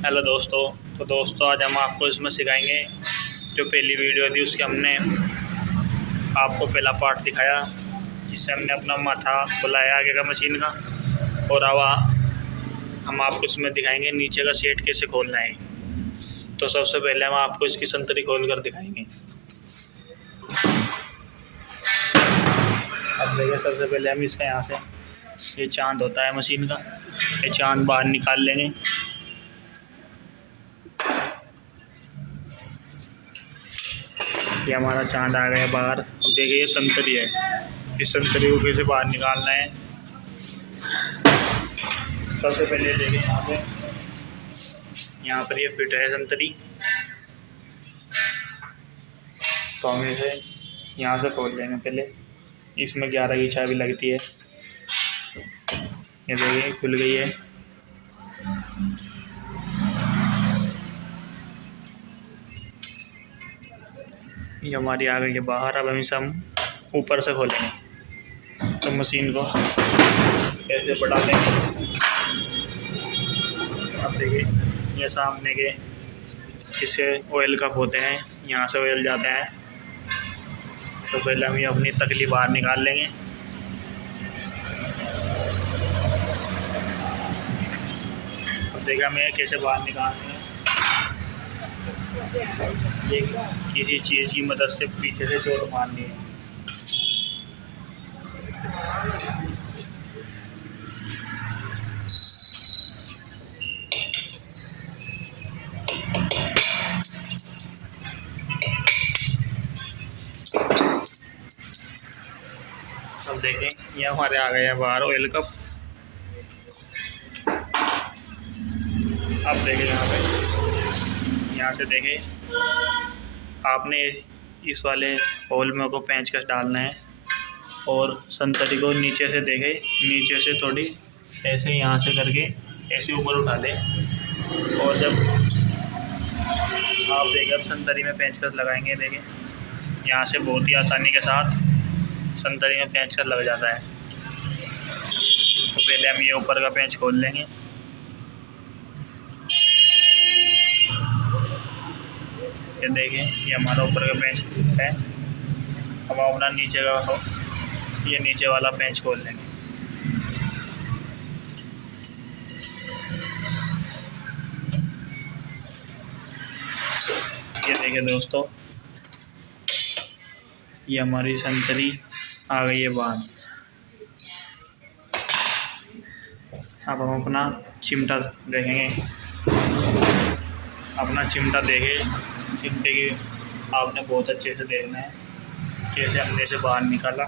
Hello दोस्तों। तो दोस्तों आज हम आपको इसमें सिखाएंगे। जो पहली वीडियो थी उसके हमने आपको पहला पार्ट दिखाया, जिससे हमने अपना माथा खुलाया आगे का मशीन का। और अब हम आपको इसमें दिखाएंगे नीचे का सेट कैसे खोलना है। तो सबसे पहले हम आपको इसकी संतरी खोल कर दिखाएंगे। अब देखिए, सबसे पहले हम इसका यहाँ से ये चांद होता है मशीन का, ये चांद बाहर निकाल लेंगे। ये हमारा चांद आ गया बाहर। अब देखिए ये संतरी है, इस संतरी को कैसे बाहर निकालना है। सबसे पहले देखिए यहाँ पर ये फिट है संतरी। तो हम इसे यहाँ से खोल लेंगे। पहले इसमें 11 की चाबी लगती है। ये देखिए खुल गई है। ये हमारी आ गई है बाहर। अब हम इसे ऊपर से खोलेंगे। तो मशीन को ऐसे बढ़ा देंगे। अब देखिए ये सामने के इसे ऑयल कप होते हैं, यहाँ से ऑयल जाता है। तो पहले हम ये अपनी तकली बाहर निकाल लेंगे। अब देखिए हमें कैसे बाहर निकालते हैं। ये किसी चीज़ की मदद से पीछे से चोट मारनी है। अब देखें ये हमारे आ गए हैं बाहर ऑयल कप। अब देखें यहाँ से देखें आपने इस वाले होल में को पेंचकस डालना है और संतरी को नीचे से देखें, नीचे से थोड़ी ऐसे यहाँ से करके ऐसे ऊपर उठा दें। और जब आप देखें अब संतरी में पेंचकस लगाएंगे, देखें यहाँ से बहुत ही आसानी के साथ संतरी में पेंचकस लग जाता है। तो पहले हम ये ऊपर का पेंच खोल लेंगे। ये देखें ये हमारा ऊपर का पेंच है। अब अपना नीचे का हो ये नीचे वाला पेंच खोल लेंगे। ये देखें दोस्तों ये हमारी संतरी आ गई है बाहर। अब हम अपना चिमटा देखेंगे। अपना चिमटा देखें, चिमटे की आपने बहुत अच्छे से देखना है कैसे हमने इसे बाहर निकाला।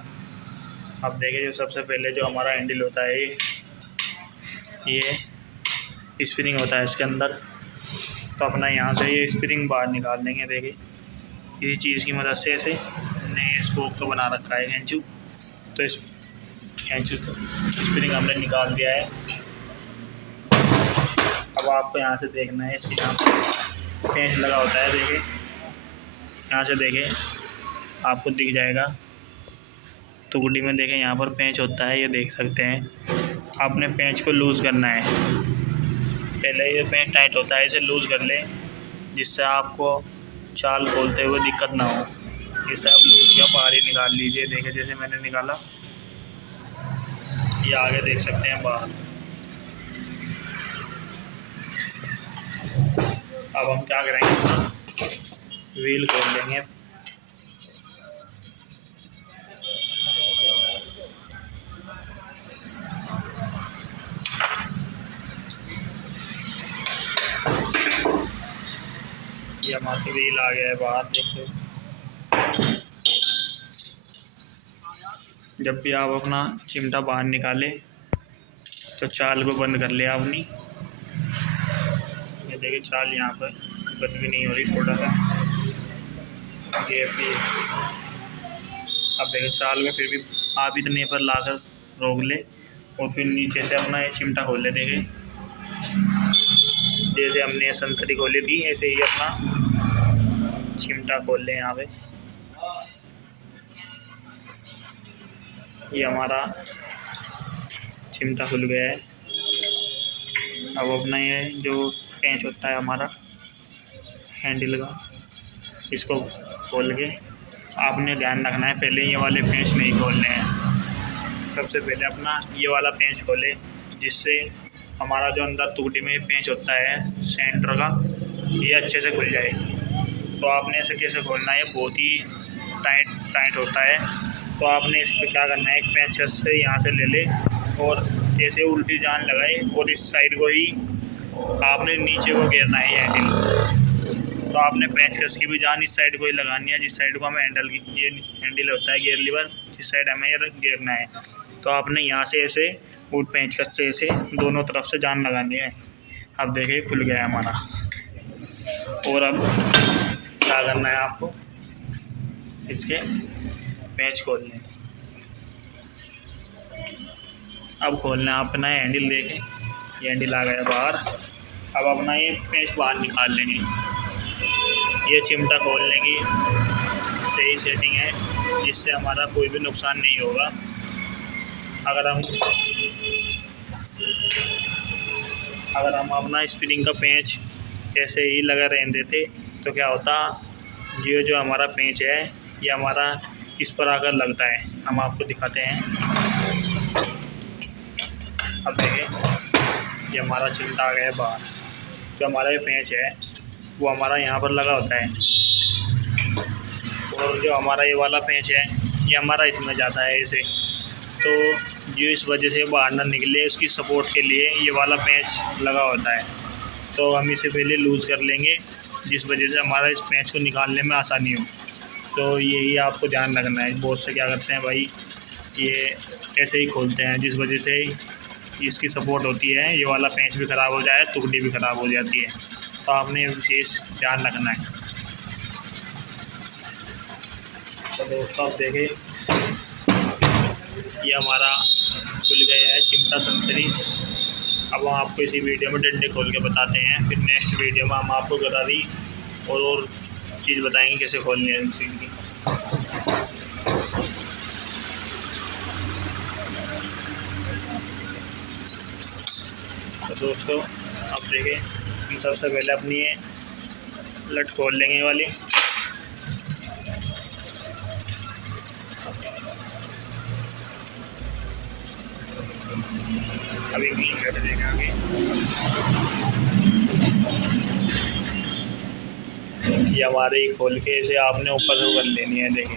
अब देखिए जो सबसे पहले जो हमारा हैंडल होता है ये स्प्रिंग होता है इसके अंदर। तो अपना यहाँ से ये स्प्रिंग बाहर निकाल लेंगे। देखिए किसी चीज़ की मदद से ऐसे हमने स्पोक को बना रखा है हैंचू। तो इस हैंचू को स्प्रिंग हमने निकाल दिया है। अब आपको यहाँ से देखना है इसके यहाँ पेंच लगा होता है। देखिए यहाँ से देखें आपको दिख जाएगा टुकड़ी में। देखें यहाँ पर पेंच होता है, ये देख सकते हैं। आपने पेंच को लूज़ करना है। पहले ये पेंच टाइट होता है, इसे लूज़ कर लें जिससे आपको चाल खोलते हुए दिक्कत ना हो। इसे आप लूज़ या बाहर ही निकाल लीजिए। देखें जैसे मैंने निकाला, ये आगे देख सकते हैं बाहर। अब हम क्या करेंगे, व्हील खोल लेंगे। ये हमारा व्हील आ गया है बाहर। देखिए जब भी आप अपना चिमटा बाहर निकालें तो चाल को बंद कर ले अपनी। ये देखिए चाल यहाँ पर बंद भी नहीं हो रही, थोड़ा सा गैप भी। अब देखिए चाल में फिर भी आप इतने पर लाकर रोक ले और फिर नीचे से अपना ये चिमटा खोल ले। देखिए जैसे हमने संतरी खोली थी ऐसे ही अपना चिमटा खोल ले। यहाँ पे ये हमारा चिमटा खुल गया है। अब अपना ये जो पेंच होता है हमारा हैंडल का, इसको खोल के आपने ध्यान रखना है, पहले ये वाले पेंच नहीं खोलने हैं। सबसे पहले अपना ये वाला पेंच खोले, जिससे हमारा जो अंदर टुकड़ी में पेंच होता है सेंटर का, ये अच्छे से खुल जाएगी। तो आपने इसे कैसे खोलना है, बहुत ही टाइट होता है। तो आपने इस पर क्या करना है, एक पेंचकस से यहाँ से ले ले और ऐसे उल्टी जान लगाए और इस साइड को ही आपने नीचे को घेरना है हैंडल। तो आपने पेंचकस की भी जान इस साइड को ही लगानी है, जिस साइड को हमें ये हैंडल होता है गियर लीवर, जिस साइड हमें ये घेरना है। तो आपने यहाँ से ऐसे और पेंचकस से ऐसे दोनों तरफ से जान लगानी है। अब देखिए खुल गया हमारा। और अब क्या करना है आपको, इसके पेंच खोलने, अब खोलना है अपना हैंडल। देखें ये हैंडल आ गया बाहर। अब अपना ये पेंच बाहर निकाल लेंगे। ये चिमटा खोलने की सही सेटिंग है, जिससे हमारा कोई भी नुकसान नहीं होगा। अगर हम अपना स्प्रिंग का पेंच ऐसे ही लगा रहने देते तो क्या होता, ये जो हमारा पेंच है ये हमारा इस पर आकर लगता है। हम आपको दिखाते हैं। अब देखें ये हमारा चिमटा आ गया है बाहर। जो हमारा ये पेंच है वो हमारा यहाँ पर लगा होता है, और जो हमारा ये वाला पेंच है ये हमारा इसमें जाता है ऐसे। तो जो इस वजह से बाहर ना निकले, उसकी सपोर्ट के लिए ये वाला पेंच लगा होता है। तो हम इसे पहले लूज़ कर लेंगे, जिस वजह से हमारा इस पेंच को निकालने में आसानी हो। तो यही आपको ध्यान रखना है। बहुत से क्या करते हैं भाई, ये ऐसे ही खोलते हैं, जिस वजह से इसकी सपोर्ट होती है, ये वाला पेंच भी ख़राब हो जाए, टुकड़ी भी ख़राब हो जाती है। तो आपने विशेष ध्यान रखना है। तो दोस्तों आप देखें ये हमारा खुल गया है चिमटा संतरी। अब हम आपको इसी वीडियो में डंडे खोल के बताते हैं। फिर नेक्स्ट वीडियो में हम आपको गरारी और चीज़ बताएंगे कैसे खोलनी है मशीन की। तो दोस्तों आप देखें, हम सबसे पहले अपनी ये लट खोल लेंगे ये वाली। अभी लट देंगे आगे। ये हमारे ही खोल के ऐसे आपने ऊपर से कर लेनी है। देखें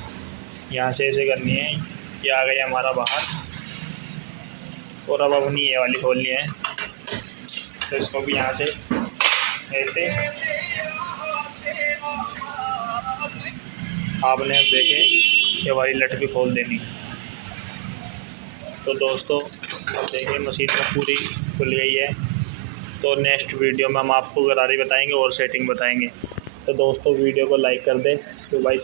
यहाँ से ऐसे करनी है। ये आ गया हमारा बाहर। और अब अपनी ये वाली खोलनी है, तो इसको भी यहाँ से ऐसे आपने देखें ये वाली लट भी खोल देनी। तो दोस्तों देखिए मशीन में पूरी खुल गई है। तो नेक्स्ट वीडियो में हम आपको गरारी बताएंगे और सेटिंग बताएंगे। तो दोस्तों वीडियो को लाइक कर दें। तो भाई